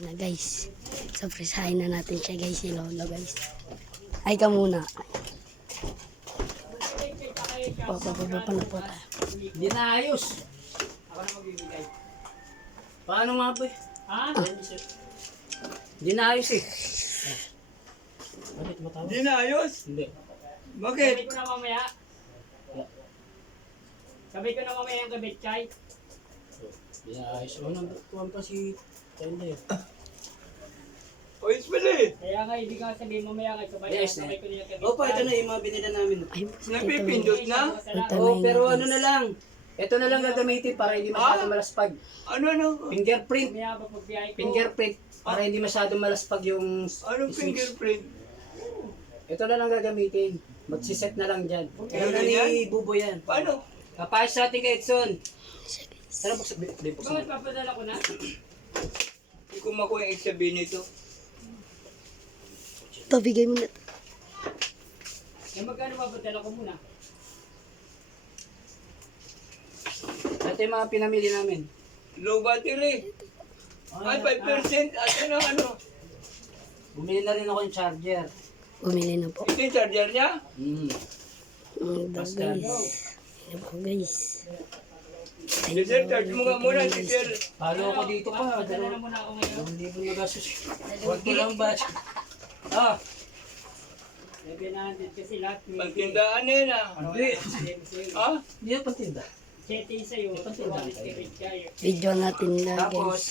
Na guys, surprisehain na natin siya guys, si Lolo guys. Ay ka muna. Papababa pa na po tayo. Hindi na ayos. Ako na magbibigay. Paano nga ba? Ha? Hindi na ayos eh. Bakit matawa? Hindi na ayos? Hindi. Bakit? Sabay ko na mamaya. Sabay ko na mamaya yung kabit, Chay. Hindi na ayos. Ano nang pa si Tenda eh. Ayos pala eh. Kaya nga, hindi ka sabihin mamaya nga. Yes, Sabay ko na yung kabit. Opo, ito na yung mga binila namin. Ay, Napipindot na? Oh, pero ano na lang. Ito na lang gagamitin para hindi masyadong malaspag. Ano? Fingerprint. Mamaya pa pagbiyahe ko. Fingerprint. Para hindi masyadong malaspag yung Anong switch. fingerprint? Ito na lang gagamitin. Magsiset na lang dyan. Kaya na ni Bubo yan. Paano? Kapayos sa ating kay Edson. Tara, buksan. Bakit papadala ko na? Hindi ko makuha yung sabihin nito. Ito, bigay mo na. Eh, magkano papadala ko muna? Ito yung mga pinamili namin. Low battery. Ay, 5%. Ano? Bumili na rin ako yung charger. Bumili na po. Ito yung charger niya? Ito guys. Ito po guys. Sir, charge mo nga muna, sir. Palo ako dito pa. Padala na muna ako ngayon. 2,000 na gastos. Huwag ko lang ba? Ah, 700 kasi lahat. Pagtindaan na yun ah. hindi. Ha? Hindi na patinda. Setting sa'yo. Tuwalis kabit, Chay. Video natin na guys. Tapos,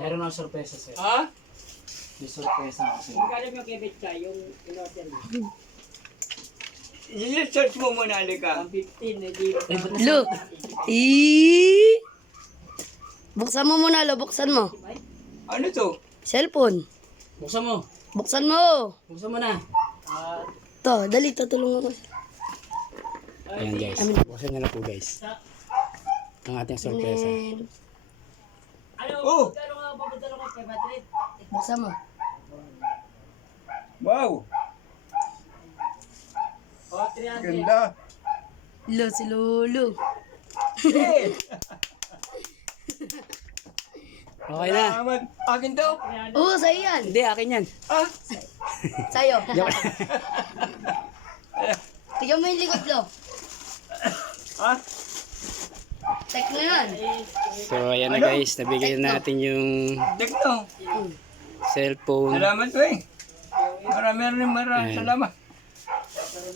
meron akong sorpresa sa'yo. Ha? May sorpresa ako sa'yo. Magkano yung kabit, Chay? Yung in-order mo. I-search mo muna, halika. 115, hindi. Lo! Buksan mo muna, lo. Buksan mo. Ano to? Cellphone. Buksan mo. Buksan mo. Buksan mo na. To, dali, tutulungan ko. Ayan guys. Buksan nyo na po guys. Ang ating sorpresa. Ano? Oh! Magkano nga papadala ko kay Madrid? Buksan mo. Wow! Oh, 300. Ganda! Lo, si Lolo. Hey! Okay na. Salamat. Akin daw? Oo, sa'yo yan. Hindi, akin yan. Ah? Sa'yo. Tignan mo yung likod, lo. Ha? Check na yan. So ayan na guys. Nabigyan natin yung Tekno. cellphone Salamat po eh. Maraming salamat.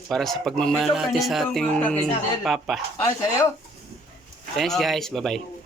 para sa pagmamahal natin sa ating papa. Ah, sa'yo? Thanks guys. Bye bye.